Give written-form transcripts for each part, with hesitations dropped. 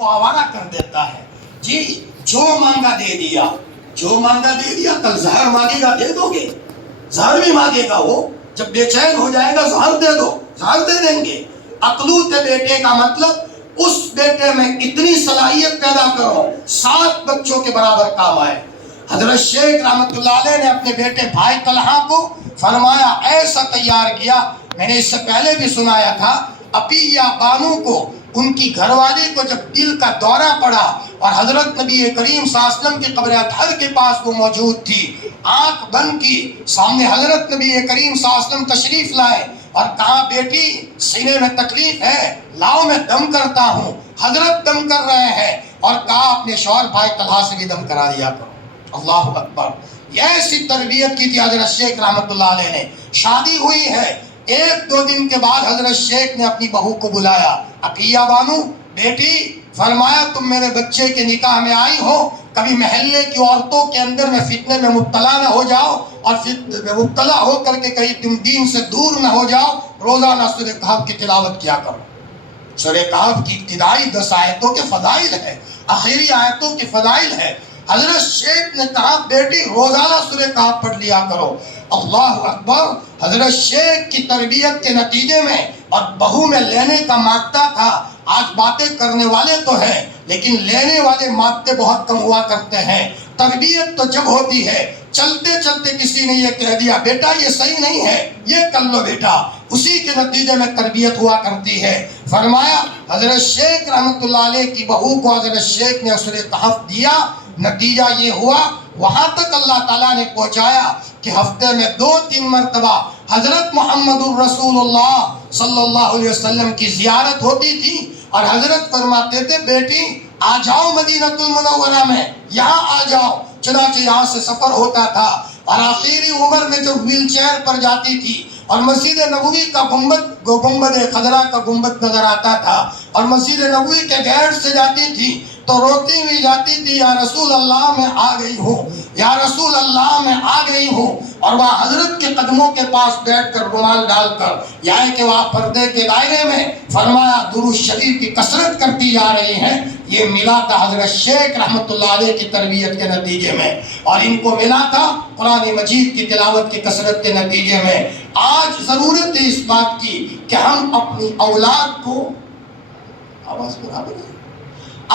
کو آوارہ کر دیتا ہے. جی جو مانگا دے دیا، جو مانگا دے دیا. کل زہر مانگے گا دے دو گے؟ زہر بھی مانگے گا وہ، جب بے چین ہو جائے گا زہر دے دو، زہر دے دیں گے. اقلوت بیٹے کا مطلب اس بیٹے میں اتنی صلاحیت پیدا کرو 7 بچوں کے برابر کام آئے. حضرت شیخ رحمت اللہ علیہ نے اپنے بیٹے بھائی طلحہ کو فرمایا ایسا تیار کیا، میں نے اس سے پہلے بھی سنایا تھا، عطیہ بانو کو ان کی گھر والی کو جب دل کا دورہ پڑا اور حضرت نبی کریم صلی اللہ علیہ وسلم کی قبر اطہر کے پاس وہ موجود تھی، آنکھ بند کی، سامنے حضرت نبی کریم صلی اللہ علیہ وسلم تشریف لائے اور کہا بیٹی سینے میں تکلیف ہے، لاؤ میں دم کرتا ہوں. حضرت دم کر رہے ہیں اور کہا اپنے شوہر بھائی طلحہ سے بھی دم کرا دیا کرو. اللہ اکبر. یہ ایسی تربیت کی تھی حضرت شیخ رحمت اللہ علیہ نے. شادی ہوئی ہے، 1-2 دن کے بعد حضرت شیخ نے اپنی بہو کو بلایا، عطیہ بانو بیٹی، فرمایا تم میرے بچے کے نکاح میں آئی ہو، کبھی محلے کی عورتوں کے اندر میں فتنے میں مبتلا نہ ہو جاؤ اور مبتلا ہو کر کے کہیں تم دین سے دور نہ ہو جاؤ. روزانہ سورہ کہف کی تلاوت کیا کرو. سورہ کہف کی ابتدائی 10 آیتوں کے فضائل ہے، آخری آیتوں کے فضائل ہے. حضرت شیخ نے کہا بیٹی روزانہ سورہ کہف پڑھ لیا کرو. اللہ اکبر. حضرت شیخ کی تربیت کے نتیجے میں اور بہو میں لینے کا مانگتا تھا. آج باتیں کرنے والے تو ہیں لیکن لینے والے مانگتے بہت کم ہوا کرتے ہیں. تربیت تو جب ہوتی ہے چلتے چلتے کسی نے یہ کہہ دیا بیٹا یہ صحیح نہیں ہے، یہ کر لو بیٹا، اسی کے نتیجے میں تربیت ہوا کرتی ہے. فرمایا حضرت شیخ رحمت اللہ علیہ کی بہو کو حضرت شیخ نے سورہ کہف دیا. نتیجہ یہ ہوا وہاں تک اللہ تعالیٰ نے پہنچایا کہ ہفتے میں 2-3 مرتبہ حضرت محمد الرسول اللہ صلی اللہ علیہ وسلم کی زیارت ہوتی تھی اور حضرت فرماتے تھے بیٹی آ جاؤ مدینہ المنورہ میں، یہاں آ جاؤ. چنانچہ یہاں سے سفر ہوتا تھا اور آخری عمر میں جو ویل چیئر پر جاتی تھی اور مسجد نبوی کا گنبد خضرا کا گنبد نظر آتا تھا اور مسجد نبوی کے گیٹ سے جاتی تھی تو روتی ہوئی جاتی تھی یا رسول اللہ میں آ گئی ہوں، یا رسول اللہ میں آ گئی ہوں. اور وہاں حضرت کے قدموں کے پاس بیٹھ کر رومال ڈال کر یعنی کہ وہاں پردے کے دائرے میں فرمایا درود شریف کی کثرت کرتی جا رہی ہیں. یہ ملا تھا حضرت شیخ رحمت اللہ علیہ کی تربیت کے نتیجے میں اور ان کو ملا تھا قرآن مجید کی تلاوت کی کثرت کے نتیجے میں. آج ضرورت ہے اس بات کی کہ ہم اپنی اولاد کو آواز برابر ہے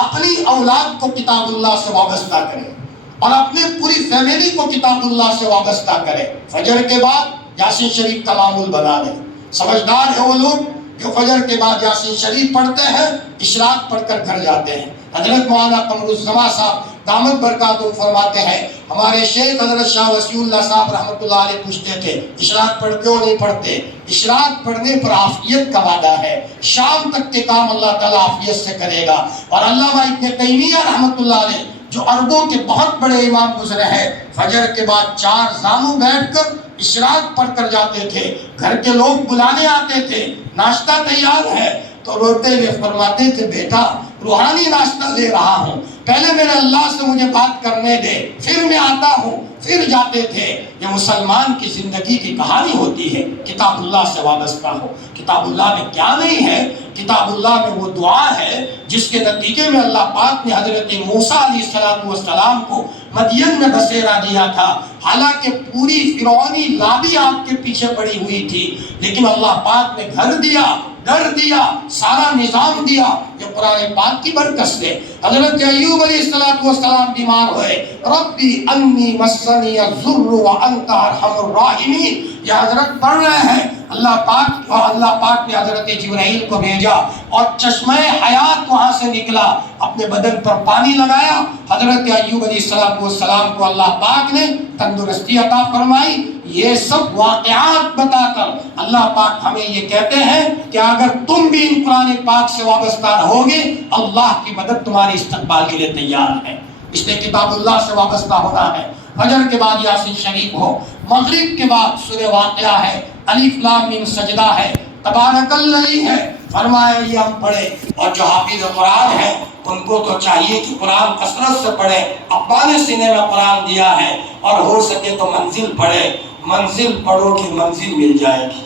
اپنی اولاد کو کتاب اللہ سے وابستہ کریں اور اپنی پوری فیملی کو کتاب اللہ سے وابستہ کریں. فجر کے بعد یاسین شریف کا معمول بنا دیں. سمجھدار ہے وہ لوگ جو فجر کے بعد یاسین شریف پڑھتے ہیں، اشراق پڑھ کر گھر جاتے ہیں. حضرت مولانا قمر الزما صاحب دامت برکاتہ فرماتے ہیں ہمارے شیخ حضرت شاہ وسیع اللہ صاحب رحمۃ اللہ علیہ پوچھتے تھے اشراق پڑھتے ہو نہیں پڑھتے؟ اشراق پڑھنے پر عافیت کا وعدہ ہے، شام تک کے کام اللہ تعالیٰ عافیت سے کرے گا. اور علامہ ابن تیمیہ رحمۃ اللہ علیہ جو عربوں کے بہت بڑے امام گزرے ہیں، فجر کے بعد 4 زانو بیٹھ کر اشراق پڑھ کر جاتے تھے. گھر کے لوگ بلانے آتے تھے، ناشتہ تیار ہے تو روتے ہوئے فرماتے تھے بیٹا روحانی ناشتہ لے رہا ہوں، پہلے میرے اللہ سے مجھے بات کرنے دے پھر میں آتا ہوں. پھر جاتے تھے. یہ مسلمان کی زندگی کی کہانی ہوتی ہے. کتاب اللہ سے وابستہ ہو. کتاب اللہ میں کیا نہیں ہے؟ کتاب اللہ میں وہ دعا ہے جس کے نتیجے میں اللہ پاک نے حضرت موسیٰ علیہ السلام کو مدین میں بسیرا دیا تھا. حالانکہ پوری فرعونی لابی آپ کے پیچھے پڑی ہوئی تھی لیکن اللہ پاک نے گھر دیا، سارا نظام دیا. یہ قرآن پاک کی برکت سے. حضرت ایوب علیہ السلام بیمار ہوئے، ربی انی مسنی الضر وانت ارحم الراحمین. یہ حضرت پڑھ رہے ہیں. اللہ پاک نے حضرت جبرائیل کو بھیجا اور چشمہ حیات وہاں سے نکلا، اپنے بدن پر پانی لگایا. حضرت ایوب علیہ السلام کو اللہ پاک نے تندرستی عطا فرمائی. یہ سب واقعات بتا کر اللہ پاک ہمیں یہ کہتے ہیں کہ اگر تم بھی ان قرآن پاک سے وابستہ رہو گے اللہ کی مدد تمہاری استقبال کے لیے تیار ہے. اس لیے کتاب اللہ سے وابستہ ہونا ہے. فجر کے بعد یاسین شریف ہو، مغرب کے بعد سورہ واقعہ ہے، الف لام میم سجدہ ہے، تبارک الذی ہے. فرمایا یہ ہم پڑھے اور جو حافظ قرآن ہیں ان کو تو چاہیے کہ قرآن کثرت سے پڑھے. ابا نے سینے میں قرآن دیا ہے اور ہو سکے تو منزل پڑھے. منزل پڑھو گے منزل مل جائے گی،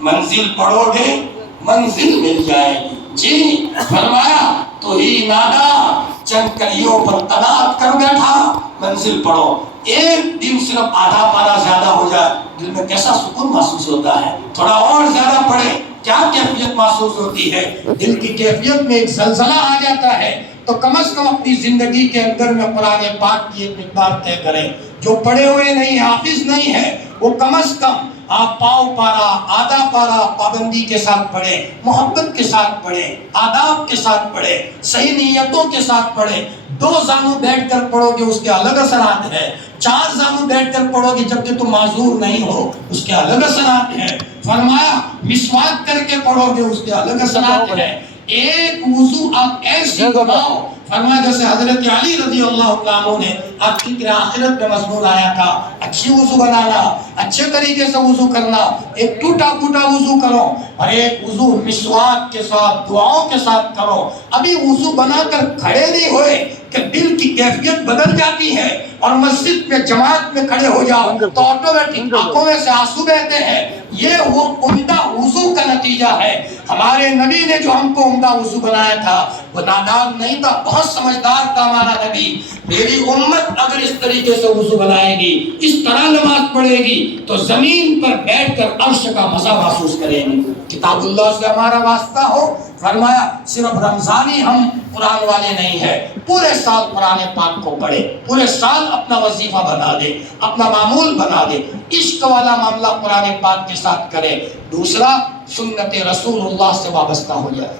منزل پڑھو گے منزل مل جائے گی. جی فرمایا تو ہی نادا چند کلیوں پر تناعت کر بیٹھا منزل پڑھو. ایک دن صرف آدھا پارا زیادہ ہو جائے دل میں کیسا سکون محسوس ہوتا ہے. تھوڑا اور زیادہ پڑھے کیا کیفیت محسوس ہوتی ہے. دل کی کیفیت میں ایک زلزلہ آ جاتا ہے. تو کم از کم اپنی زندگی کے اندر میں قرآن پاک کی ایک مقدار طے کریں. جو پڑھے ہوئے نہیں حافظ نہیں ہے وہ کم از کم آپ پاؤ پارا آدھا پارا پابندی کے ساتھ پڑھیں, محبت کے ساتھ پڑھیں, آداب کے ساتھ پڑھیں, صحیح نیتوں کے ساتھ پڑھیں. 2 زانو بیٹھ کر پڑھو گے اس کے الگ اثرات ہیں. 4 زانو بیٹھ کر پڑھو گے جب کہ تم معذور نہیں ہو اس کے الگ اثرات ہیں. فرمایا مسواک کر کے پڑھو گے اس کے الگ اثرات ہیں. ایک وضو آپ ایسی بناؤ فرمایا جیسے حضرت علی رضی اللہ عنہ نے آپ کی آخرت میں مضمون آیا تھا اچھی وضو بنانا, اچھے طریقے سے وضو کرنا. ایک ٹوٹا پھوٹا وضو کرو اور ایک وضو مسواک کے ساتھ دعاؤں کے ساتھ کرو. ابھی وضو بنا کر کھڑے نہیں ہوئے کہ دل کی کیفیت بدل جاتی ہے اور مسجد میں جماعت میں کھڑے ہو جاؤ تو آٹومیٹک آنکھوں میں سے آنسو بہتے ہیں. یہ وہ عمدہ وضو کا نتیجہ ہے. ہمارے نبی نے جو ہم کو عمدہ وضو بنایا تھا وہ نادان نہیں تھا, بہت سمجھدار تھا ہمارا نبی. میری امت اگر اس طریقے سے وضو بنائے گی, اس طرح نماز پڑھے گی تو زمین پر بیٹھ کر عرش کا مزہ محسوس کرے گی. کتاب اللہ سے ہمارا واسطہ ہو. فرمایا صرف رمضان ہی ہم قرآن والے نہیں ہیں, پورے سال قرآن پاک کو پڑھے, پورے سال اپنا وظیفہ بنا دے, اپنا معمول بنا دے. عشق والا معاملہ قرآن پاک کے ساتھ کرے. دوسرا سنت رسول اللہ سے وابستہ ہو جائے.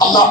اللہ